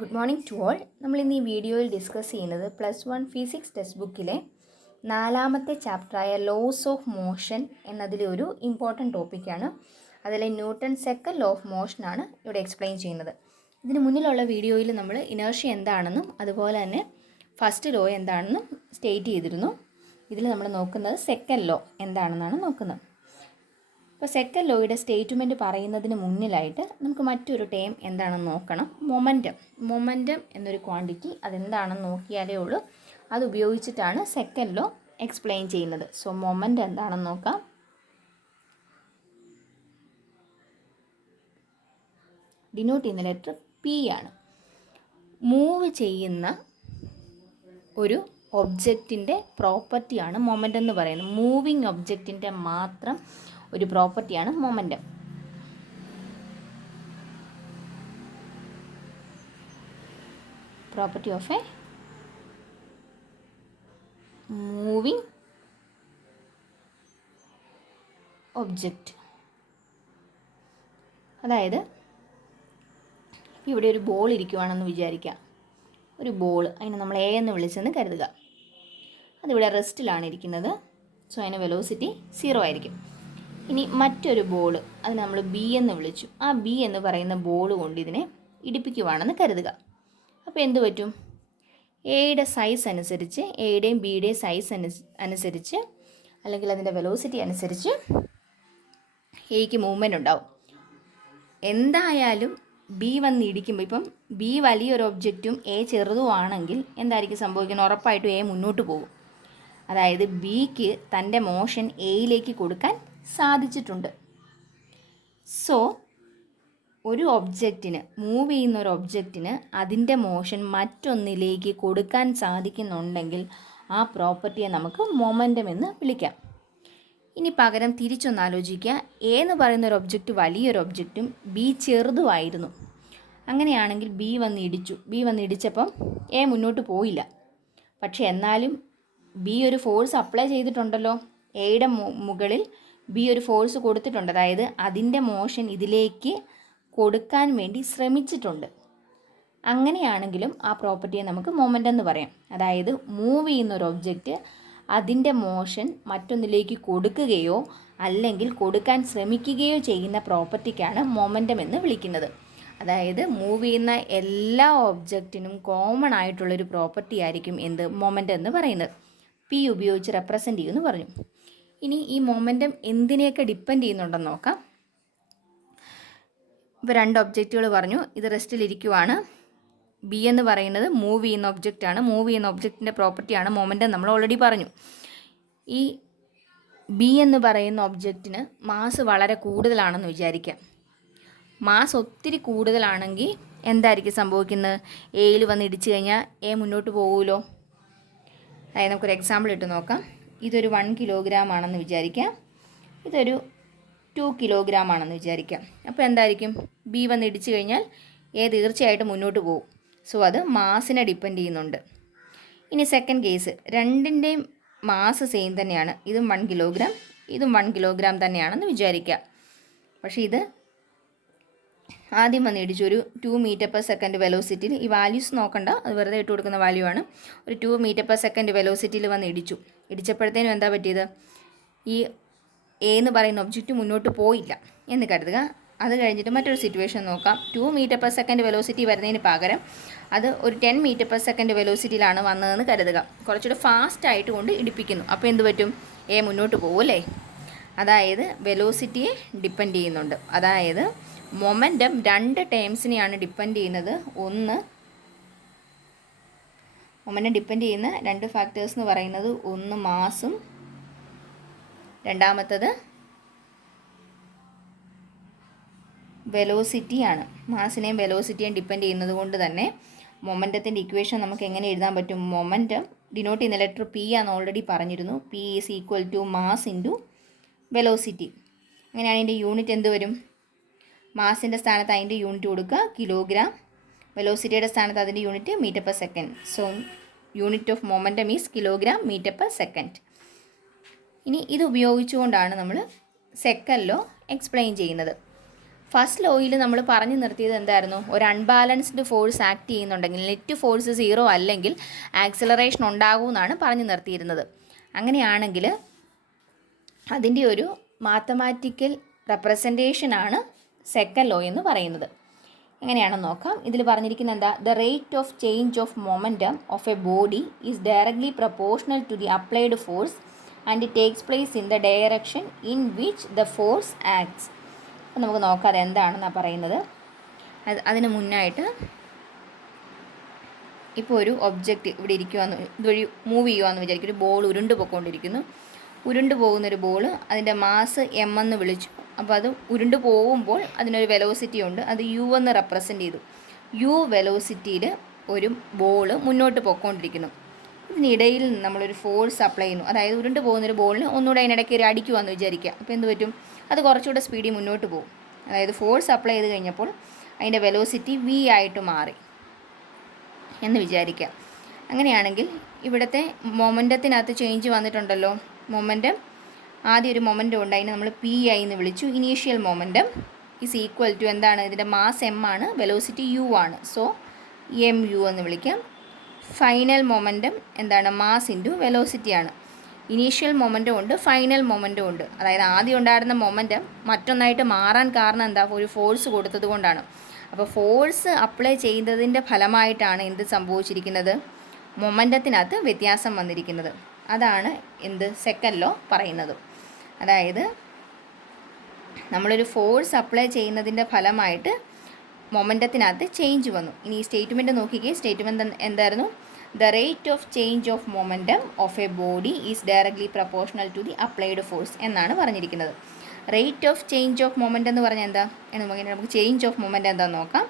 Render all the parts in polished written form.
Good morning to all. നമ്മൾ ഇന്ന് ഈ വീഡിയോയിൽ ഡിസ്കസ് ചെയ്യുന്നത് +1 ഫിസിക്സ് ടെക്സ്റ്റ് ബുക്കിലെ 4ാമത്തെ ചാപ്റ്ററായ ലോസ് ഓഫ് മോഷൻ എന്നതിലെ ഒരു ഇമ്പോർട്ടൻറ്റ് ടോപ്പിക്കാണ്. അതിലെ ന്യൂട്ടൺ സെക്കൻഡ് ലോ ഓഫ് മോഷനാണ് ഇവിടെ എക്സ്പ്ലെയിൻ ചെയ്യുന്നത്. ഇതിന് മുന്നിലുള്ള വീഡിയോയിൽ നമ്മൾ ഇനേർഷ്യ എന്താണെന്നും അതുപോലെ തന്നെ ഫസ്റ്റ് ലോ എന്താണെന്നും സ്റ്റേറ്റ് ചെയ്തിരുന്നു. ഇതിൽ നമ്മൾ നോക്കുന്നത് സെക്കൻഡ് ലോ എന്താണെന്നാണ് നോക്കുന്നത്. അപ്പോൾ സെക്കൻഡ് ലോയുടെ സ്റ്റേറ്റ്മെൻറ്റ് പറയുന്നതിന് മുന്നിലായിട്ട് നമുക്ക് മറ്റൊരു ടേം എന്താണെന്ന് നോക്കണം. മൊമെൻറ്റം എന്നൊരു ക്വാണ്ടിറ്റി അതെന്താണെന്ന് നോക്കിയാലേ ഉള്ളൂ. അത് ഉപയോഗിച്ചിട്ടാണ് സെക്കൻഡ് ലോ എക്സ്പ്ലെയിൻ ചെയ്യുന്നത്. സോ മൊമെൻറ്റം എന്താണെന്ന് നോക്കാം. ഡിനോട്ട് ചെയ്യുന്ന ലെറ്റർ പി ആണ്. മൂവ് ചെയ്യുന്ന ഒരു ഒബ്ജക്റ്റിൻ്റെ പ്രോപ്പർട്ടിയാണ് മൊമെൻറ്റം എന്ന് പറയുന്നത്. മൂവിങ് ഒബ്ജക്റ്റിൻ്റെ മാത്രം ഒരു പ്രോപ്പർട്ടിയാണ് momentum. Property of A moving object. അതായത് ഇവിടെ ഒരു ബോൾ ഇരിക്കുവാണെന്ന് വിചാരിക്കുക. ഒരു ബോൾ, അതിനെ നമ്മൾ എ എന്ന് വിളിച്ചെന്ന് കരുതുക. അതിവിടെ റെസ്റ്റിലാണ് ഇരിക്കുന്നത്. സോ അതിന് വെലോസിറ്റി 0 ആയിരിക്കും. ഇനി മറ്റൊരു ബോൾ, അതിന് നമ്മൾ ബി എന്ന് വിളിച്ചു. ആ ബി എന്ന് പറയുന്ന ബോൾ കൊണ്ട് ഇതിനെ ഇടിപ്പിക്കുവാണെന്ന് കരുതുക. അപ്പോൾ എന്ത് പറ്റും? എയുടെ സൈസ് അനുസരിച്ച്, എയുടെയും ബിയുടെയും സൈസ് അനുസരിച്ച് അല്ലെങ്കിൽ അതിൻ്റെ വെലോസിറ്റി അനുസരിച്ച് എയ്ക്ക് മൂവ്മെൻറ്റ് ഉണ്ടാവും. എന്തായാലും ബി വന്ന് ഇടിക്കുമ്പോൾ, ഇപ്പം ബി വലിയൊരു ഒബ്ജക്റ്റും എ ചെറുതുമാണെങ്കിൽ എന്തായിരിക്കും സംഭവിക്കുന്നത്? ഉറപ്പായിട്ടും എ മുന്നോട്ട് പോകും. അതായത് ബിക്ക് തൻ്റെ മോഷൻ എയിലേക്ക് കൊടുക്കാൻ സാധിച്ചിട്ടുണ്ട്. സോ ഒരു ഒബ്ജക്റ്റിന്, മൂവ് ചെയ്യുന്ന ഒരു ഒബ്ജക്റ്റിന് അതിൻ്റെ മോഷൻ മറ്റൊന്നിലേക്ക് കൊടുക്കാൻ സാധിക്കുന്നുണ്ടെങ്കിൽ ആ പ്രോപ്പർട്ടിയെ നമുക്ക് മൊമെൻറ്റം എന്ന് വിളിക്കാം. ഇനി പകരം തിരിച്ചൊന്ന് ആലോചിക്കുക. എ എന്ന് പറയുന്ന ഒരു ഒബ്ജക്റ്റ് വലിയൊരു ഒബ്ജക്റ്റും ബി ചെറുതുമായിരുന്നു. അങ്ങനെയാണെങ്കിൽ ബി വന്നിടിച്ചപ്പം എ മുന്നോട്ട് പോയില്ല. പക്ഷെ എന്നാലും ബി ഒരു ഫോഴ്സ് അപ്ലൈ ചെയ്തിട്ടുണ്ടല്ലോ. എയുടെ മുകളിൽ ബി ഒരു ഫോഴ്സ് കൊടുത്തിട്ടുണ്ട്. അതായത് അതിൻ്റെ മോഷൻ ഇതിലേക്ക് കൊടുക്കാൻ വേണ്ടി ശ്രമിച്ചിട്ടുണ്ട്. അങ്ങനെയാണെങ്കിലും ആ പ്രോപ്പർട്ടിയെ നമുക്ക് മൊമെൻറ്റം എന്ന് പറയാം. അതായത് മൂവ് ചെയ്യുന്ന ഒരു ഒബ്ജക്റ്റ് അതിൻ്റെ മോഷൻ മറ്റൊന്നിലേക്ക് കൊടുക്കുകയോ അല്ലെങ്കിൽ കൊടുക്കാൻ ശ്രമിക്കുകയോ ചെയ്യുന്ന പ്രോപ്പർട്ടിക്കാണ് മൊമെൻറ്റം എന്ന് വിളിക്കുന്നത്. അതായത് മൂവ് ചെയ്യുന്ന എല്ലാ ഒബ്ജക്റ്റിനും കോമൺ ആയിട്ടുള്ളൊരു പ്രോപ്പർട്ടി ആയിരിക്കും എന്ത്? മൊമെൻറ്റം എന്ന് പറയുന്നത്. പി ഉപയോഗിച്ച് റെപ്രസെൻ്റ് ചെയ്യുമെന്ന് പറഞ്ഞു. ഇനി ഈ മൊമെൻറ്റം എന്തിനെയൊക്കെ ഡിപ്പെൻഡ് ചെയ്യുന്നുണ്ടെന്ന് നോക്കാം. ഇപ്പോൾ 2 ഒബ്ജക്റ്റുകൾ പറഞ്ഞു. ഇത് റെസ്റ്റിലിരിക്കുവാണ്. ബി എന്ന് പറയുന്നത് മൂവ് ചെയ്യുന്ന ഒബ്ജക്റ്റാണ്. മൂവ് ചെയ്യുന്ന ഒബ്ജക്റ്റിൻ്റെ പ്രോപ്പർട്ടിയാണ് മൊമെൻറ്റം. നമ്മൾ ഓൾറെഡി പറഞ്ഞു. ഈ ബി എന്ന് പറയുന്ന ഒബ്ജക്റ്റിന് മാസ് വളരെ കൂടുതലാണെന്ന് വിചാരിക്കാം. മാസ് ഒത്തിരി കൂടുതലാണെങ്കിൽ എന്തായിരിക്കും സംഭവിക്കുന്നത്? എയിൽ വന്ന് ഇടിച്ചു കഴിഞ്ഞാൽ എ മുന്നോട്ട് പോകുമല്ലോ. അതായത് നമുക്കൊരു എക്സാമ്പിൾ ഇട്ട് നോക്കാം. ഇതൊരു 1 കിലോഗ്രാം ആണെന്ന് വിചാരിക്കാം. ഇതൊരു 2 കിലോഗ്രാം ആണെന്ന് വിചാരിക്കാം. അപ്പോൾ എന്തായിരിക്കും? ബി വന്ന് ഇടിച്ചു കഴിഞ്ഞാൽ എ തീർച്ചയായിട്ടും മുന്നോട്ട് പോകും. സോ അത് മാസിനെ ഡിപ്പെൻഡ് ചെയ്യുന്നുണ്ട്. ഇനി സെക്കൻഡ് കേസ്, രണ്ടിൻ്റെയും മാസ് സെയിം തന്നെയാണ്. ഇതും 1 കിലോഗ്രാം, ഇതും 1 കിലോഗ്രാം തന്നെയാണെന്ന് വിചാരിക്കുക. പക്ഷേ ഇത് ആദ്യം വന്ന് ഇടിച്ചു ഒരു 2 മീറ്റർ/സെക്കൻഡ് വെലോസിറ്റിയിൽ. ഈ വാല്യൂസ് നോക്കണ്ട, അത് വെറുതെ ഇട്ട് കൊടുക്കുന്ന വാല്യൂ ആണ്. ഒരു 2 മീറ്റർ/സെക്കൻഡ് വെലോസിറ്റിയിൽ വന്ന് ഇടിച്ചപ്പോഴത്തേനും എന്താ പറ്റിയത്? ഈ എ എന്ന് പറയുന്ന ഒബ്ജക്റ്റ് മുന്നോട്ട് പോയില്ല എന്ന് കരുതുക. അത് കഴിഞ്ഞിട്ട് മറ്റൊരു സിറ്റുവേഷൻ നോക്കാം. 2 മീറ്റർ/സെക്കൻഡ് വെലോസിറ്റി വരുന്നതിന് പകരം അത് ഒരു 10 മീറ്റർ/സെക്കൻഡ് വെലോസിറ്റിയിലാണ് വന്നതെന്ന് കരുതുക. കുറച്ചുകൂടെ ഫാസ്റ്റ് ആയിട്ട് കൊണ്ട് ഇടിപ്പിക്കുന്നു. അപ്പോൾ എന്ത് പറ്റും? എ മുന്നോട്ട് പോകും അല്ലേ? അതായത് വെലോസിറ്റിയെ ഡിപ്പെൻഡ് ചെയ്യുന്നുണ്ട്. അതായത് മൊമെൻറ്റം 2 ടേംസിനെയാണ് ഡിപ്പെൻഡ് ചെയ്യുന്നത്. മൊമെൻറ്റം ഡിപ്പെൻഡ് ചെയ്യുന്ന 2 ഫാക്ടേഴ്സ് എന്ന് പറയുന്നത് ഒന്ന് മാസും രണ്ടാമത്തത് വെലോസിറ്റിയാണ്. മാസിനെയും വെലോസിറ്റിയെയും ഡിപ്പെൻഡ് ചെയ്യുന്നത് കൊണ്ട് തന്നെ മൊമെൻറ്റത്തിൻ്റെ ഇക്വേഷൻ നമുക്ക് എങ്ങനെ എഴുതാൻ പറ്റും? മൊമെൻറ്റം ഡിനോട്ട് ചെയ്യുന്ന ലെറ്റർ പി ആണെന്ന് ഓൾറെഡി പറഞ്ഞിരുന്നു. P is equal to mass into velocity. അങ്ങനെയാണ് അതിൻ്റെ യൂണിറ്റ് എന്ത് വരും? മാസിൻ്റെ സ്ഥാനത്ത് അതിൻ്റെ യൂണിറ്റ് കൊടുക്കുക കിലോഗ്രാം, വെലോസിറ്റിയുടെ സ്ഥാനത്ത് അതിൻ്റെ unit metre per second. So unit of momentum is kilogram metre per second. ഇനി ഇത് ഉപയോഗിച്ചുകൊണ്ടാണ് നമ്മൾ സെക്കൻഡ് ലോ എക്സ്പ്ലെയിൻ ചെയ്യുന്നത്. ഫസ്റ്റ് ലോയിൽ നമ്മൾ പറഞ്ഞു നിർത്തിയത് എന്തായിരുന്നു? ഒരു അൺബാലൻസ്ഡ് ഫോഴ്സ് ആക്ട് ചെയ്യുന്നുണ്ടെങ്കിൽ, നെറ്റ് ഫോഴ്സ് 0 അല്ലെങ്കിൽ ആക്സിലറേഷൻ ഉണ്ടാകുമെന്നാണ് പറഞ്ഞു നിർത്തിയിരുന്നത്. അങ്ങനെയാണെങ്കിൽ അതിൻ്റെ ഒരു മാത്തമാറ്റിക്കൽ റെപ്രസെൻറ്റേഷനാണ് സെക്കൻഡ് ലോ എന്ന് പറയുന്നത്. എങ്ങനെയാണെന്ന് നോക്കാം. ഇതിൽ പറഞ്ഞിരിക്കുന്നത് എന്താ? The rate of change of momentum of a body is directly proportional to the applied force and takes place in the direction in which the force acts. അപ്പം നമുക്ക് നോക്കാം അതെന്താണെന്നാണ് പറയുന്നത്. അതിന് മുന്നായിട്ട് ഇപ്പോൾ ഒരു ഒബ്ജക്റ്റ് ഇവിടെ ഇരിക്കുവാന്ന്, ഇതുവഴി മൂവ് ചെയ്യുവാന്ന് വിചാരിക്കും. ഒരു ബോൾ ഉരുണ്ട് പോയിക്കൊണ്ടിരിക്കുന്നു. ഉരുണ്ട് പോകുന്നൊരു ബോൾ, അതിൻ്റെ മാസ് എം എന്ന് വിളിച്ചു. അപ്പോൾ അത് ഉരുണ്ട് പോകുമ്പോൾ അതിനൊരു വെലോസിറ്റി ഉണ്ട്, അത് യു എന്ന് റെപ്രസെൻ്റ് ചെയ്തു. യു വെലോസിറ്റിയിൽ ഒരു ബോൾ മുന്നോട്ട് പോയിക്കൊണ്ടിരിക്കുന്നു. ഇതിനിടയിൽ നമ്മളൊരു ഫോഴ്സ് അപ്ലൈ ചെയ്യുന്നു. അതായത് ഉരുണ്ട് പോകുന്നൊരു ബോളിന് ഒന്നുകൂടെ അതിനിടയ്ക്ക് ഒരു അടിക്കുവാന്ന് വിചാരിക്കുക. അപ്പോൾ എന്ത് പറ്റും? അത് കുറച്ചുകൂടെ സ്പീഡിൽ മുന്നോട്ട് പോകും. അതായത് ഫോഴ്സ് അപ്ലൈ ചെയ്ത് കഴിഞ്ഞപ്പോൾ അതിൻ്റെ വെലോസിറ്റി വി ആയിട്ട് മാറി എന്ന് വിചാരിക്കുക. അങ്ങനെയാണെങ്കിൽ ഇവിടുത്തെ മൊമെൻറ്റത്തിനകത്ത് ചേഞ്ച് വന്നിട്ടുണ്ടല്ലോ. മൊമെൻറ്റം ആദ്യം ഒരു മൊമെൻറ്റം ഉണ്ട്, അതിന് നമ്മൾ പി ഐ എന്ന് വിളിച്ചു. Initial momentum is equal to എന്താണ്? ഇതിൻ്റെ മാസ് എം ആണ്, വെലോസിറ്റി യു ആണ്. സോ എം യു എന്ന് വിളിക്കാം. ഫൈനൽ മൊമെൻറ്റം എന്താണ്? മാസ് ഇൻറ്റു വെലോസിറ്റി ആണ്. ഇനീഷ്യൽ മൊമെൻറ്റം ഉണ്ട്, ഫൈനൽ മൊമെൻറ്റം ഉണ്ട്. അതായത് ആദ്യം ഉണ്ടായിരുന്ന മൊമെൻറ്റം മറ്റൊന്നായിട്ട് മാറാൻ കാരണം എന്താ? ഒരു ഫോഴ്സ് കൊടുത്തത് കൊണ്ടാണ്. അപ്പോൾ ഫോഴ്സ് അപ്ലൈ ചെയ്തതിൻ്റെ ഫലമായിട്ടാണ് എന്ത് സംഭവിച്ചിരിക്കുന്നത്? മൊമെൻറ്റത്തിനകത്ത് വ്യത്യാസം വന്നിരിക്കുന്നത്. അതാണ് എന്ത്? സെക്കൻഡ് ലോ പറയുന്നത്. അതായത് നമ്മളൊരു ഫോഴ്സ് അപ്ലൈ ചെയ്യുന്നതിൻ്റെ ഫലമായിട്ട് മൊമെൻറ്റത്തിനകത്ത് ചേഞ്ച് വന്നു. ഇനി ഈ സ്റ്റേറ്റ്മെൻറ്റ് നോക്കിക്കേ. സ്റ്റേറ്റ്മെൻറ്റ് എന്തായിരുന്നു? The rate of change of momentum of a body is directly proportional to the applied force എന്നാണ് പറഞ്ഞിരിക്കുന്നത്. Rate of change of momentum എന്ന് പറഞ്ഞാൽ എന്താ? നമുക്ക് ചേഞ്ച് ഓഫ് മൊമെൻറ്റം എന്താണെന്ന് നോക്കാം.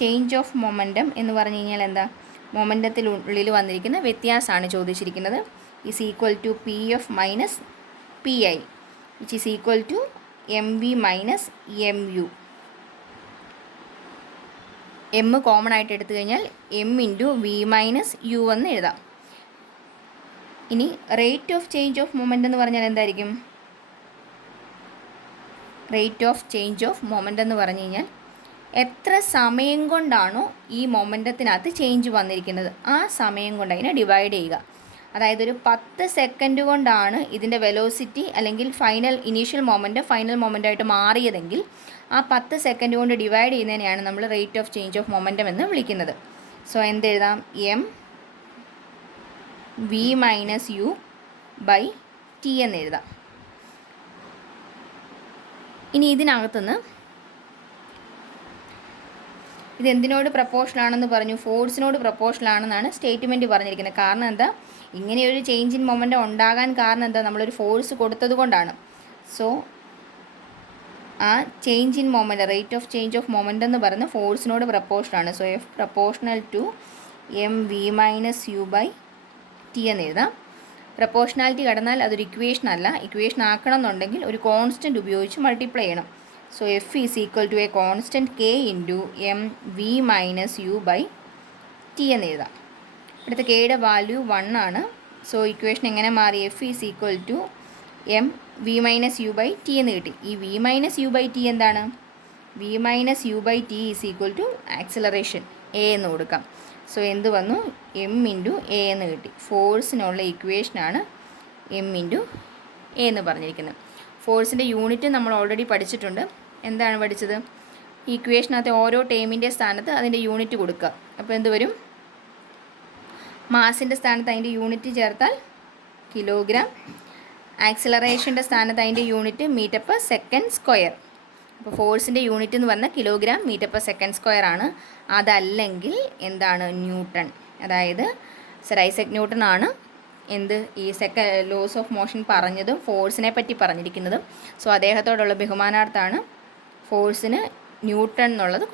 ചേഞ്ച് ഓഫ് മൊമെൻറ്റം എന്ന് പറഞ്ഞു കഴിഞ്ഞാൽ എന്താ? മൊമെൻറ്റത്തിനുള്ളിൽ വന്നിരിക്കുന്ന വ്യത്യാസമാണ് ചോദിച്ചിരിക്കുന്നത്. Is equal to P F minus P I which is equal to M V minus M U. M common ആയിട്ട് എടുത്തു കഴിഞ്ഞാൽ M into V minus U എന്ന് എഴുതാം. ഇനി rate of change of momentum എന്ന് പറഞ്ഞാൽ എന്തായിരിക്കും? Rate of change of momentum എന്ന് പറഞ്ഞു കഴിഞ്ഞാൽ എത്ര സമയം കൊണ്ടാണോ ഈ മൊമെൻറ്റത്തിനകത്ത് ചേഞ്ച് വന്നിരിക്കുന്നത് ആ സമയം കൊണ്ട് അതിനെ ഡിവൈഡ് ചെയ്യുക. അതായത് ഒരു 10 സെക്കൻഡ് കൊണ്ടാണ് ഇതിൻ്റെ വെലോസിറ്റി അല്ലെങ്കിൽ ഇനീഷ്യൽ മൊമെൻറ്റ് ഫൈനൽ മൊമെൻറ്റായിട്ട് മാറിയതെങ്കിൽ ആ 10 സെക്കൻഡ് കൊണ്ട് ഡിവൈഡ് ചെയ്യുന്നതിനെയാണ് നമ്മൾ rate of change of momentum എന്ന് വിളിക്കുന്നത്. സോ എന്തെഴുതാം? M V minus U by T എന്ന് എഴുതാം. ഇനി ഇതിനകത്തുനിന്ന് ഇതെന്തിനോട് പ്രപ്പോർഷനാണെന്ന് പറഞ്ഞു? ഫോഴ്സിനോട് പ്രപ്പോർഷനാണെന്നാണ് സ്റ്റേറ്റ്മെൻറ്റ് പറഞ്ഞിരിക്കുന്നത്. കാരണം എന്താ? ഇങ്ങനെയൊരു ചേഞ്ച് ഇൻ മൊമെൻറ്റം ഉണ്ടാകാൻ കാരണം എന്താ? നമ്മളൊരു ഫോഴ്സ് കൊടുത്തത് കൊണ്ടാണ്. സോ ആ change in moment, rate of change of moment എന്ന് പറയുന്നത് ഫോഴ്സിനോട് പ്രപ്പോർഷനാണ്. So F proportional to M V minus U by T എന്ന് എഴുതാം. പ്രപ്പോർഷണാലിറ്റി കടന്നാൽ അതൊരു ഇക്വേഷൻ അല്ല. ഇക്വേഷൻ ആക്കണം എന്നുണ്ടെങ്കിൽ ഒരു കോൺസ്റ്റൻറ്റ് ഉപയോഗിച്ച് മൾട്ടിപ്ലൈ ചെയ്യണം. So F is equal to a constant K into M V minus U by T എന്ന് എഴുതാം. ഇവിടുത്തെ കെയുടെ വാല്യൂ 1 ആണ്. സോ ഇക്വേഷൻ എങ്ങനെ മാറി? F is equal to M V minus U by T എന്ന് കിട്ടി. ഈ V minus U by T എന്താണ്? V minus U by T is equal to acceleration A എന്ന് കൊടുക്കാം. സോ എന്ത് വന്നു? എം ഇൻറ്റു എ എന്ന് കിട്ടി. ഫോഴ്സിനുള്ള ഇക്വേഷനാണ് എം ഇൻറ്റു എ എന്ന് പറഞ്ഞിരിക്കുന്നത്. ഫോഴ്സിൻ്റെ യൂണിറ്റ് നമ്മൾ ഓൾറെഡി പഠിച്ചിട്ടുണ്ട്. എന്താണ് പഠിച്ചത്? ഈ ഇക്വേഷനകത്തെ ഓരോ ടേമിൻ്റെ സ്ഥാനത്ത് അതിൻ്റെ യൂണിറ്റ് കൊടുക്കുക. അപ്പോൾ എന്ത് വരും? മാസിൻ്റെ സ്ഥാനത്ത് അതിൻ്റെ യൂണിറ്റ് ചേർത്താൽ കിലോഗ്രാം, ആക്സിലറേഷൻ്റെ സ്ഥാനത്ത് അതിൻ്റെ unit metre per second square. അപ്പോൾ ഫോഴ്സിൻ്റെ യൂണിറ്റ് എന്ന് പറഞ്ഞാൽ kilogram metre per second square ആണ്. അതല്ലെങ്കിൽ എന്താണ്? ന്യൂട്ടൺ. അതായത് സർ ഐസക് ന്യൂട്ടൺ ആണ് ഈ ലോസ് ഓഫ് മോഷൻ പറഞ്ഞതും ഫോഴ്സിനെ പറ്റി പറഞ്ഞിരിക്കുന്നതും. സോ അദ്ദേഹത്തോടുള്ള ബഹുമാനാർത്ഥമാണ് ഫോഴ്സിന് ന്യൂട്ടൺ എന്നുള്ളത്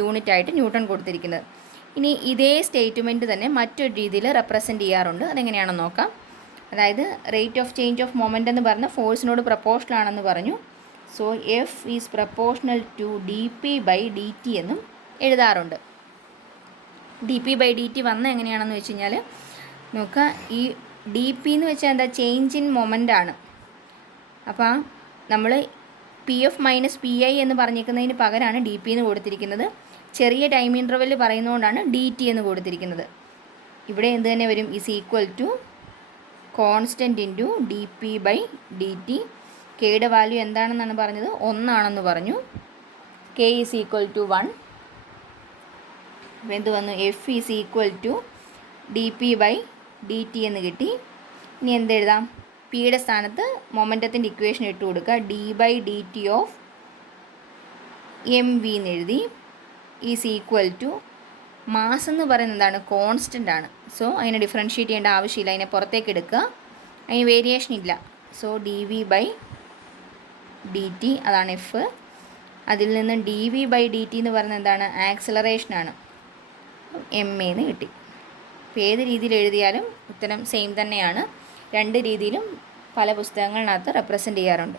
യൂണിറ്റായിട്ട് ന്യൂട്ടൺ കൊടുത്തിരിക്കുന്നത്. ഇനി ഇതേ സ്റ്റേറ്റ്മെൻറ്റ് തന്നെ മറ്റൊരു രീതിയിൽ റെപ്രസെൻറ്റ് ചെയ്യാറുണ്ട്. അതെങ്ങനെയാണെന്ന് നോക്കാം. അതായത് rate of change of moment എന്ന് പറഞ്ഞാൽ ഫോഴ്സിനോട് പ്രപ്പോർഷണൽ ആണെന്ന് പറഞ്ഞു. So F is proportional to D P by D T എന്നും എഴുതാറുണ്ട്. D P by D T വന്ന എങ്ങനെയാണെന്ന് വെച്ച് കഴിഞ്ഞാൽ നോക്കുക, ഈ ഡി പി എന്ന് വെച്ചാൽ എന്താ? ചേഞ്ച് ഇൻ മൊമെൻ്റ് ആണ്. അപ്പോൾ നമ്മൾ P F minus P I എന്ന് പറഞ്ഞിരിക്കുന്നതിന് പകരമാണ് ഡി പി എന്ന് കൊടുത്തിരിക്കുന്നത്. ചെറിയ ടൈം ഇൻ്റർവെൽ പറയുന്നതുകൊണ്ടാണ് ഡി ടി എന്ന് കൊടുത്തിരിക്കുന്നത്. ഇവിടെ എന്ത് തന്നെ വരും? Is equal to constant into D P by D T. കെയുടെ വാല്യൂ എന്താണെന്നാണ് പറഞ്ഞത്? 1 ആണെന്ന് പറഞ്ഞു. K is equal to 1. അപ്പോൾ എന്ത് വന്നു? F is equal to D P by D T എന്ന് കിട്ടി. ഇനി എന്തെഴുതാം? പിയുടെ സ്ഥാനത്ത് മൊമെൻറ്റത്തിൻ്റെ ഇക്വേഷൻ ഇട്ട് കൊടുക്കുക. D by D T of M V എന്ന് എഴുതി. ഈസ് ഈക്വൽ ടു മാസ് എന്ന് പറയുന്നത് എന്താണ്? കോൺസ്റ്റൻ്റ് ആണ്. സോ അതിനെ ഡിഫറൻഷ്യേറ്റ് ചെയ്യേണ്ട ആവശ്യമില്ല. അതിനെ പുറത്തേക്ക് എടുക്കുക. അതിന് വേരിയേഷൻ ഇല്ല. So D V by D T അതാണ് എഫ്. അതിൽ നിന്ന് D V by D T എന്ന് പറയുന്നത് എന്താണ്? ആക്സിലറേഷനാണ്. എം എന്ന് കിട്ടി. അപ്പോൾ ഏത് രീതിയിൽ എഴുതിയാലും ഉത്തരം സെയിം തന്നെയാണ്. രണ്ട് രീതിയിലും പല പുസ്തകങ്ങളിനകത്ത് റെപ്രസെൻ്റ് ചെയ്യാറുണ്ട്.